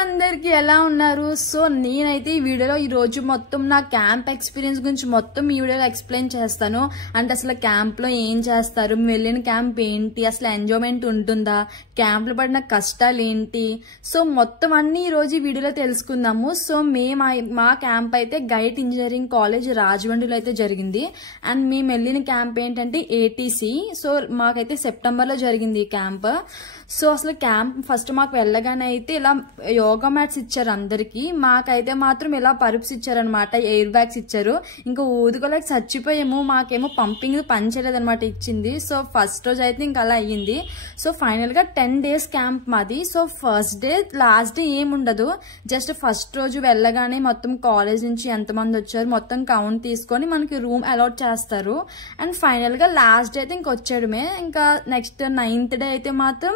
అందరికి ఎలా ఉన్నారు? సో నేనైతే ఈ వీడియోలో ఈ రోజు మొత్తం నా క్యాంప్ ఎక్స్పీరియన్స్ గురించి మొత్తం ఈ వీడియోలో ఎక్స్ప్లెయిన్ చేస్తాను. అంటే అసలు క్యాంప్ లో ఏం చేస్తారు, వెళ్ళిన క్యాంప్ ఏంటి, అసలు ఎంజాయ్మెంట్ ఉంటుందా, క్యాంప్ లో పడిన కష్టాలు ఏంటి, సో మొత్తం అన్ని ఈ రోజు ఈ వీడియోలో తెలుసుకుందాము. సో మా క్యాంప్ అయితే గైట్ ఇంజనీరింగ్ కాలేజ్ రాజమండ్రిలో అయితే జరిగింది. అండ్ మేము వెళ్ళిన క్యాంప్ ఏంటంటే ఏటీసీ. సో మాకైతే సెప్టెంబర్ లో జరిగింది ఈ క్యాంప్. సో అసలు క్యాంప్ ఫస్ట్ మాకు వెళ్ళగానే అయితే ఇలా యోగా మ్యాట్స్ ఇచ్చారు అందరికి. మాకైతే మాత్రం ఇలా పరుప్స్ ఇచ్చారనమాట, ఎయిర్ బ్యాగ్స్ ఇచ్చారు. ఇంకా ఊదుకోలేక చచ్చిపోయాము. మాకేమో పంపింగ్ పనిచేయలేదనమాట ఇచ్చింది. సో ఫస్ట్ రోజు అయితే ఇంకా అలా అయ్యింది. సో ఫైనల్ గా 10 days క్యాంప్ మాది. So first day last day ఏముండదు, జస్ట్ ఫస్ట్ రోజు వెళ్ళగానే మొత్తం కాలేజ్ నుంచి ఎంతమంది వచ్చారు మొత్తం కౌంట్ తీసుకొని మనకి రూమ్ అలాట్ చేస్తారు. అండ్ ఫైనల్ గా లాస్ట్ డే అయితే ఇంక వచ్చేయడమే. ఇంకా నెక్స్ట్ 9th డే అయితే మాత్రం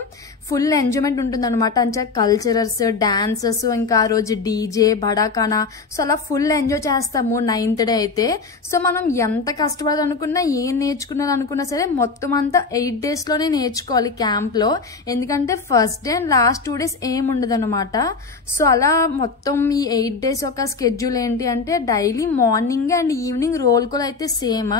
ఫుల్ ఎంజాయ్మెంట్ ఉంటుంది అనమాట. అంటే కల్చరల్స్, డాన్సెస్, ఇంకా ఆ రోజు డీజే, బడాకానా, సో అలా ఫుల్ ఎంజాయ్ చేస్తాము 9th డే అయితే. సో మనం ఎంత కష్టపడాలనుకున్నా, ఏం నేర్చుకున్నారనుకున్నా సరే మొత్తం అంతా 8 days లోనే నేర్చుకోవాలి క్యాంప్ లో. ఎందుకంటే first day and last 2 days ఏం ఉండదు అనమాట. సో అలా మొత్తం ఈ 8 days ఒక స్కెడ్యూల్ ఏంటి అంటే daily morning and evening roll call అయితే సేమ్.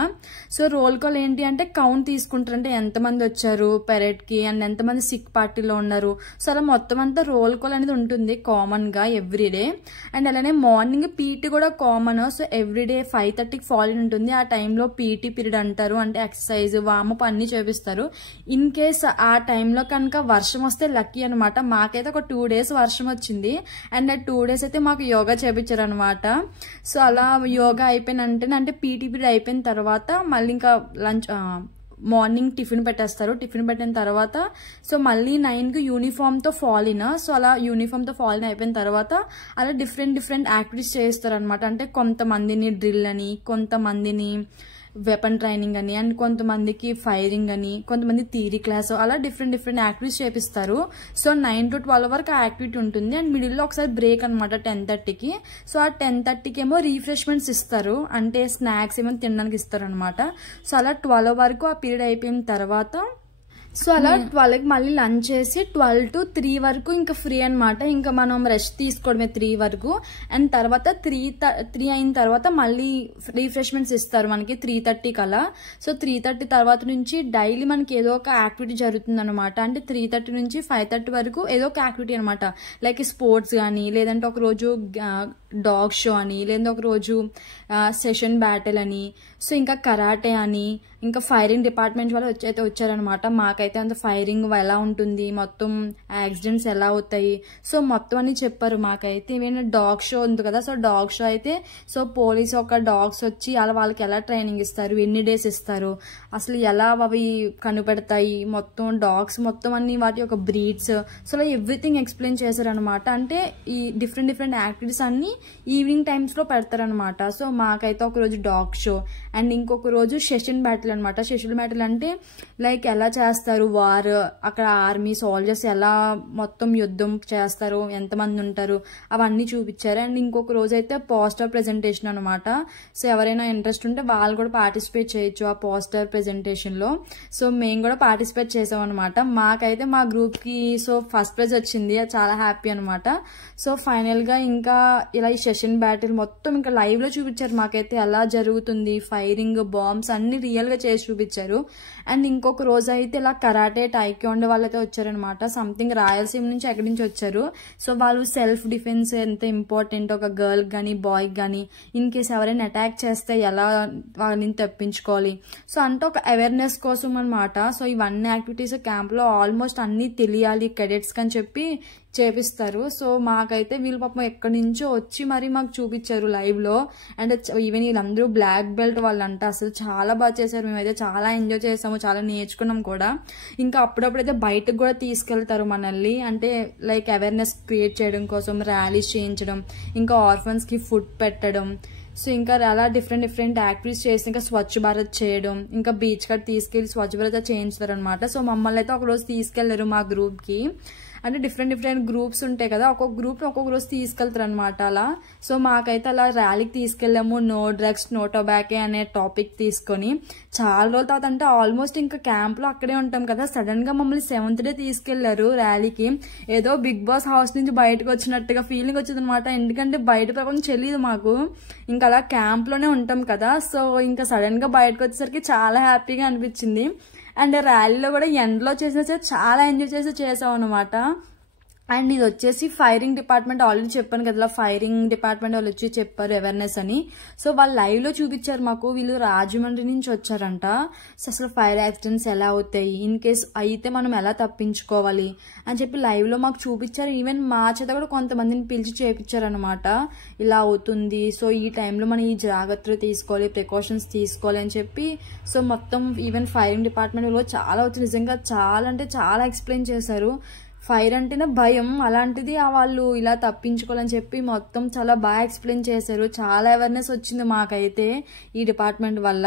సో రోల్ కాల్ ఏంటి అంటే కౌంట్ తీసుకుంటారు, అంటే ఎంతమంది వచ్చారు పెరేడ్ కి అండ్ ఎంతమంది సిక్ పార్టీలో ఉన్నారు. సో అలా మొత్తం అంతా రోల్ కాల్ అనేది ఉంటుంది కామన్ గా ఎవ్రీడే. అండ్ అలానే మార్నింగ్ పీటీ కూడా కామన్. సో ఎవ్రీడే 5:30కి ఫాలో ఉంటుంది. ఆ టైంలో పీటీ పీరియడ్ అంటారు, అంటే ఎక్సర్సైజ్, వామప్ అన్ని చేపిస్తారు. ఇన్ కేస్ ఆ టైంలో కనుక వర్షం వస్తే లక్కీ అనమాట. మాకైతే ఒక 2 days వర్షం వచ్చింది. అండ్ ఆ 2 days అయితే మాకు యోగా చేపించారు అనమాట. సో అలా యోగా అయిపోయిన అంటే పీటీ పీరియడ్ అయిపోయిన తర్వాత మళ్ళీ ఇంకా లంచ్, మార్నింగ్ టిఫిన్ పెట్టేస్తారు. టిఫిన్ పెట్టిన తర్వాత సో మళ్ళీ 9కి యూనిఫామ్తో ఫాల్ ఇన్. సో అలా యూనిఫామ్తో ఫాల్ ఇన్ అయిపోయిన తర్వాత అలా డిఫరెంట్ యాక్టివిటీస్ చేస్తారు అనమాట. అంటే కొంతమందిని డ్రిల్ అని, కొంతమందిని వెపన్ ట్రైనింగ్ అని, అండ్ కొంతమందికి ఫైరింగ్ అని, కొంతమంది థియరీ క్లాస్, అలా డిఫరెంట్ యాక్టివిటీస్ చేపిస్తారు. సో 9 to 12 వరకు ఆ యాక్టివిటీ ఉంటుంది. అండ్ మిడిల్లో ఒకసారి బ్రేక్ అనమాట 10:30కి. సో ఆ 10:30కి ఏమో రిఫ్రెష్మెంట్స్ ఇస్తారు, అంటే స్నాక్స్ ఏమో తినడానికి ఇస్తారు అనమాట. సో అలా 12 వరకు ఆ పీరియడ్ అయిపోయిన తర్వాత సో అలా 12కి మళ్ళీ లంచ్ చేసి 12 to 3 వరకు ఇంకా ఫ్రీ అనమాట. ఇంకా మనం రెస్ట్ తీసుకోవడమే 3 వరకు. అండ్ తర్వాత 3 అయిన తర్వాత మళ్ళీ రిఫ్రెష్మెంట్స్ ఇస్తారు మనకి 3:30 కలా. సో 3:30 తర్వాత నుంచి డైలీ మనకి ఏదో ఒక యాక్టివిటీ జరుగుతుంది అనమాట. అంటే 3:30 నుంచి 5:30 వరకు ఏదో ఒక యాక్టివిటీ అనమాట. లైక్ స్పోర్ట్స్ కానీ, లేదంటే ఒక రోజు డాగ్ షో అని, లేదంటే ఒక రోజు సెషన్ బ్యాటిల్ అని, సో ఇంకా కరాటే అని, ఇంకా ఫైరింగ్ డిపార్ట్మెంట్ వాళ్ళు అయితే వచ్చారనమాట. మాకైతే అంత ఫైరింగ్ ఎలా ఉంటుంది, మొత్తం యాక్సిడెంట్స్ ఎలా అవుతాయి, సో మొత్తం అని చెప్పారు మాకైతే. ఏమైనా డాగ్ షో ఉంది కదా, సో డాగ్ షో అయితే సో పోలీస్ ఒక డాగ్స్ వచ్చి అలా వాళ్ళకి ఎలా ట్రైనింగ్ ఇస్తారు, ఎన్ని డేస్ ఇస్తారు, అసలు ఎలా అవి కనిపెడతాయి, మొత్తం డాగ్స్ మొత్తం అన్ని వాటి యొక్క బ్రీడ్స్, సో అలా ఎవ్రీథింగ్ ఎక్స్ప్లెయిన్ చేశారనమాట. అంటే ఈ డిఫరెంట్ యాక్టివిటీస్ అన్ని ఈవినింగ్ టైమ్స్ లో పెడతారనమాట. సో మాకైతే ఒక రోజు డాగ్ షో అండ్ ఇంకొక రోజు సెషన్ బ్యాటిల్ అనమాట. సెషన్ బ్యాటిల్ అంటే లైక్ ఎలా చేస్తారు వార్, అక్కడ ఆర్మీ సోల్జర్స్ ఎలా మొత్తం యుద్ధం చేస్తారు, ఎంతమంది ఉంటారు, అవన్నీ చూపించారు. అండ్ ఇంకొక రోజు అయితే పోస్టర్ ప్రెజెంటేషన్ అనమాట. సో ఎవరైనా ఇంట్రెస్ట్ ఉంటే వాళ్ళు కూడా పార్టిసిపేట్ చేయొచ్చు ఆ పోస్టర్ ప్రెజెంటేషన్ లో. సో మేము కూడా పార్టిసిపేట్ చేసాం అనమాట. మాకైతే మా గ్రూప్ కి సో ఫస్ట్ ప్రైజ్ వచ్చింది, చాలా హ్యాపీ అనమాట. సో ఫైనల్ గా ఇంకా ఇలా ఈ సెషన్ బ్యాటిల్ మొత్తం ఇంకా లైవ్ లో చూపించారు మాకైతే ఎలా జరుగుతుంది, ఫైరింగ్, బాంబ్స్ అన్ని రియల్ గా చేసి చూపించారు. అండ్ ఇంకొక రోజు అయితే ఇలా కరాటే, టైక్వాండో వాళ్ళైతే వచ్చారనమాట. సంథింగ్ రాయలసీమ నుంచి ఎక్కడి నుంచి వచ్చారు. సో వాళ్ళు సెల్ఫ్ డిఫెన్స్ ఎంత ఇంపార్టెంట్ ఒక గర్ల్ గానీ బాయ్ గానీ, ఇన్ కేస్ ఎవరైనా అటాక్ చేస్తే ఎలా వాళ్ళని తప్పించుకోవాలి, సో అంటే ఒక అవేర్నెస్ కోసం అనమాట. సో ఇవన్నీ యాక్టివిటీస్ క్యాంప్ లో ఆల్మోస్ట్ అన్ని తెలియాలి కెడెట్స్ అని చెప్పి చేపిస్తారు. సో మాకైతే వీళ్ళు పాపం ఎక్కడి నుంచో వచ్చి మరి మాకు చూపించారు లైవ్ లో. అండ్ ఈవెన్ వీళ్ళందరూ బ్లాక్ బెల్ట్ వాళ్ళంట. అసలు చాలా బాగా చేశారు, మేమైతే చాలా ఎంజాయ్ చేసాము, చాలా నేర్చుకున్నాం కూడా. ఇంకా అప్పుడప్పుడైతే బయటకు కూడా తీసుకెళ్తారు మనల్ని, అంటే లైక్ అవేర్నెస్ క్రియేట్ చేయడం కోసం ర్యాలీస్ చేయించడం, ఇంకా ఆర్ఫన్స్ కి ఫుడ్ పెట్టడం, సో ఇంకా అలా డిఫరెంట్ యాక్టివిటీస్ చేసి ఇంకా స్వచ్ఛ భారత్ చేయడం, ఇంకా బీచ్ కట్ తీసుకెళ్లి స్వచ్ఛ భారత్ చేయించుతారు అనమాట. సో మమ్మల్ని అయితే ఒక రోజు తీసుకెళ్లారు మా గ్రూప్ కి. అంటే డిఫరెంట్ గ్రూప్స్ ఉంటాయి కదా, ఒక్కొక్క గ్రూప్ ఒక్కొక్క రోజు తీసుకెళ్తారు అనమాట అలా. సో మాకైతే అలా ర్యాలీకి తీసుకెళ్ళాము, నో డ్రగ్స్ నో టొబాకో అనే టాపిక్ తీసుకొని. చాలా రోజుల తర్వాత అంటే ఆల్మోస్ట్ ఇంకా క్యాంప్లో అక్కడే ఉంటాం కదా, సడన్ గా మమ్మల్ని 7th డే తీసుకెళ్లారు ర్యాలీకి. ఏదో బిగ్ బాస్ హౌస్ నుంచి బయటకు వచ్చినట్టుగా ఫీలింగ్ వచ్చింది అనమాట. ఎందుకంటే బయట ప్రపంచం తెలియదు మాకు, ఇంకా అలా క్యాంప్లోనే ఉంటాం కదా. సో ఇంకా సడన్ గా బయటకు వచ్చేసరికి చాలా హ్యాపీగా అనిపించింది. అండ్ ర్యాలీలో కూడా ఎండలో చేసినా సరే చాలా ఎంజాయ్ చేసాం అనమాట. అండ్ ఇది వచ్చేసి ఫైరింగ్ డిపార్ట్మెంట్, ఆల్రెడీ చెప్పాను కదా, ఫైరింగ్ డిపార్ట్మెంట్ వాళ్ళు వచ్చి చెప్పారు అవేర్నెస్ అని. సో వాళ్ళు లైవ్ లో చూపించారు మాకు. వీళ్ళు రాజమండ్రి నుంచి వచ్చారంట. సో అసలు ఫైర్ యాక్సిడెంట్స్ ఎలా అవుతాయి, ఇన్ కేస్ అయితే మనం ఎలా తప్పించుకోవాలి అని చెప్పి లైవ్ లో మాకు చూపించారు. ఈవెన్ మా చేత కూడా కొంతమందిని పిలిచి చేయించారు అనమాట. ఇలా అవుతుంది, సో ఈ టైంలో మనం ఈ జాగ్రత్తలు తీసుకోవాలి, ప్రికాషన్స్ తీసుకోవాలి అని చెప్పి. సో మొత్తం ఈవెన్ ఫైరింగ్ డిపార్ట్మెంట్ లో చాలా వచ్చి నిజంగా చాలా అంటే చాలా ఎక్స్ప్లెయిన్ చేశారు. ఫైర్ అంటేనే భయం, అలాంటిది వాళ్ళు ఇలా తప్పించుకోవాలని చెప్పి మొత్తం చాలా బాగా ఎక్స్ప్లెయిన్ చేశారు. చాలా అవేర్నెస్ వచ్చింది మాకైతే ఈ డిపార్ట్మెంట్ వల్ల.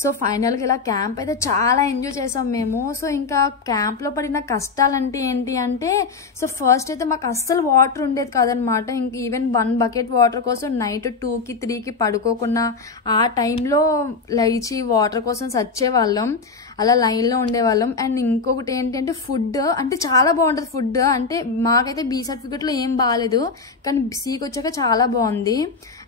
సో ఫైనల్గా ఇలా క్యాంప్ అయితే చాలా ఎంజాయ్ చేసాం మేము. సో ఇంకా క్యాంప్లో పడిన కష్టాలంటే ఏంటి అంటే, సో ఫస్ట్ అయితే మాకు అస్సలు వాటర్ ఉండేది కాదనమాట. ఇంక ఈవెన్ 1 బకెట్ వాటర్ కోసం నైట్ 2కి 3కి పడుకోకుండా ఆ టైంలో లేచి వాటర్ కోసం సచ్చేవాళ్ళం, అలా లైన్లో ఉండేవాళ్ళం. అండ్ ఇంకొకటి ఏంటంటే ఫుడ్ అంటే చాలా బాగుంటుంది. ఫుడ్ అంటే మాకైతే B సర్టిఫికెట్లో ఏం బాగాలేదు, కానీ Cకి వచ్చాక చాలా బాగుంది.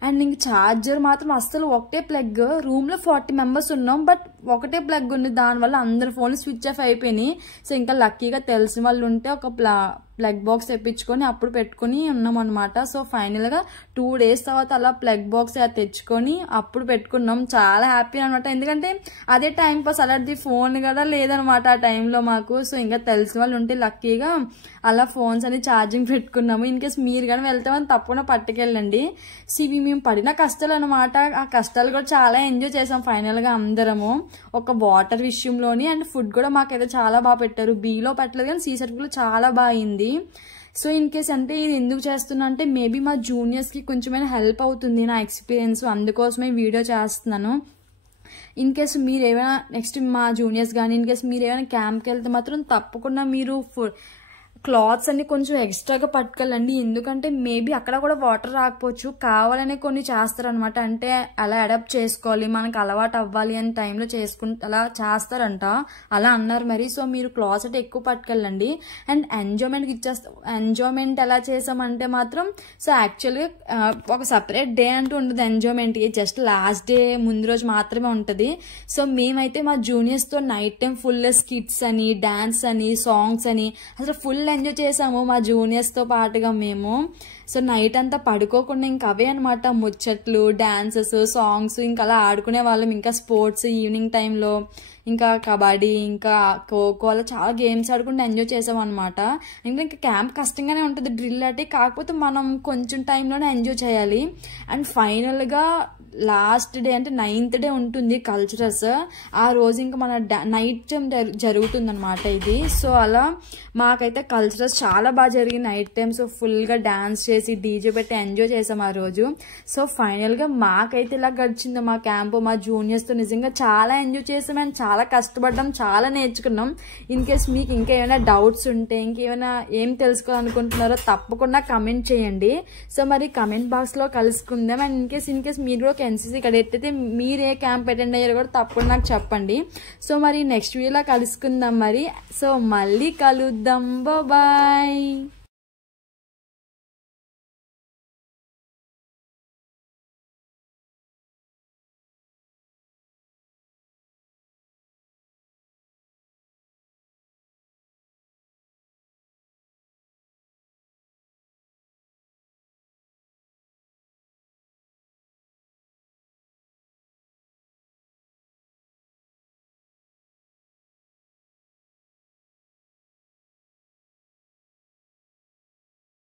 అండ్ ఇంక ఛార్జర్ మాత్రం అస్సలు ఒకటే ప్లగ్, రూమ్లో 40 మెంబర్స్ ఉన్నాం, బట్ ఒకటే ప్లగ్ ఉంది. దానివల్ల అందరి ఫోన్లు స్విచ్ ఆఫ్ అయిపోయినాయి. సో ఇంకా లక్కీగా తెలిసిన వాళ్ళు ఉంటే ఒక ప్లగ్ బాక్స్ తెప్పించుకొని అప్పుడు పెట్టుకుని ఉన్నాం అనమాట. సో ఫైనల్గా 2 days తర్వాత అలా ప్లగ్ బాక్స్ తెచ్చుకొని అప్పుడు పెట్టుకున్నాం. చాలా హ్యాపీ అనమాట, ఎందుకంటే అదే టైం పాస్. అలాంటి ఫోన్ కదా లేదనమాట ఆ టైంలో మాకు. సో ఇంకా తెలిసిన వాళ్ళు ఉంటే లక్కీగా అలా ఫోన్స్ అని ఛార్జింగ్ పెట్టుకున్నాము. ఇన్ కేస్ మీరు కానీ వెళ్తామని తప్పకుండా పట్టుకెళ్ళండి. ఇవి మేము పడిన కష్టాలు అనమాట. ఆ కష్టాలు కూడా చాలా ఎంజాయ్ చేసాం ఫైనల్గా అందరము. ఒక వాటర్ విషయంలోని అండ్ ఫుడ్ కూడా మాకైతే చాలా బాగా పెట్టారు. Bలో పెట్టలేదు కానీ C సర్టిఫికెట్లో చాలా బాగా అయింది. సో ఇన్ కేస్ అంటే ఇది ఎందుకు చేస్తున్నా అంటే మేబీ మా జూనియర్స్కి కొంచెమైనా హెల్ప్ అవుతుంది నా ఎక్స్పీరియన్స్, అందుకోసమే వీడియో చేస్తున్నాను. ఇన్ కేస్ మీరు ఏమైనా నెక్స్ట్ మా జూనియర్స్ కానీ ఇన్ కేస్ మీరు ఏమైనా క్యాంప్కి వెళ్తే మాత్రం తప్పకుండా మీరు క్లాత్స్ అన్ని కొంచెం ఎక్స్ట్రాగా పట్టుకెళ్ళండి. ఎందుకంటే మేబీ అక్కడ కూడా వాటర్ రాకపోవచ్చు, కావాలనే కొన్ని చేస్తారనమాట. అంటే అలా అడాప్ట్ చేసుకోవాలి, మనకు అలవాటు అవ్వాలి అని టైంలో అలా చేస్తారంట, అలా అన్నారు మరి. సో మీరు క్లాత్స్ అంటే ఎక్కువ పట్టుకెళ్ళండి. అండ్ ఎంజాయ్మెంట్ ఎలా చేసామంటే మాత్రం, సో యాక్చువల్గా ఒక సపరేట్ డే అంటూ ఉండదు ఎంజాయ్మెంట్కి, జస్ట్ లాస్ట్ డే ముందు రోజు మాత్రమే ఉంటుంది. సో మేమైతే మా జూనియర్స్తో నైట్ టైం ఫుల్ స్కిట్స్ అని, డాన్స్ అని, సాంగ్స్ అని అసలు ఫుల్ ఎంజాయ్ చేసాము మా జూనియర్స్తో పాటుగా మేము. సో నైట్ అంతా పడుకోకుండా ఇంకా అవే అనమాట, ముచ్చట్లు, డాన్సెస్, సాంగ్స్, ఇంకా అలా ఆడుకునే వాళ్ళం. ఇంకా స్పోర్ట్స్ ఈవినింగ్ టైంలో ఇంకా కబడ్డీ, ఇంకా ఖోఖో, అలా చాలా గేమ్స్ ఆడుకుంటూ ఎంజాయ్ చేసాం అనమాట. ఇంకా క్యాంప్ కష్టంగానే ఉంటుంది డ్రిల్ అంటే, కాకపోతే మనం కొంచెం టైంలోనే ఎంజాయ్ చేయాలి. అండ్ ఫైనల్గా లాస్ట్ డే అంటే 9th డే ఉంటుంది కల్చరల్స్. ఆ రోజు ఇంకా మన నైట్ టైం జరుగుతుంది అనమాట ఇది. సో అలా మాకైతే కల్చరల్స్ చాలా బాగా జరిగింది నైట్ టైం. సో ఫుల్గా డాన్స్ చేసి డీజే పెట్టి ఎంజాయ్ చేసాం ఆ రోజు. సో ఫైనల్గా మాకైతే ఇలా గడిచింది మా క్యాంపు. మా జూనియర్స్తో నిజంగా చాలా ఎంజాయ్ చేసాం అండ్ చాలా కష్టపడ్డాం, చాలా నేర్చుకున్నాం. ఇన్ కేస్ మీకు ఇంకా ఏమైనా డౌట్స్ ఉంటే, ఇంకేమైనా ఏం తెలుసుకోవాలనుకుంటున్నారో తప్పకుండా కమెంట్ చేయండి. సో మరి కమెంట్ బాక్స్లో కలుసుకుందాం. అండ్ ఇన్ కేస్ మీరు కూడా NCC cadette అయితే మీరు ఏ క్యాంప్ అటెండ్ అయ్యారో కూడా తప్పకుండా నాకు చెప్పండి. సో మరి నెక్స్ట్ వీడియోలో కలుసుకుందాం మరి. సో మళ్ళీ కలుద్దాం, బాయ్.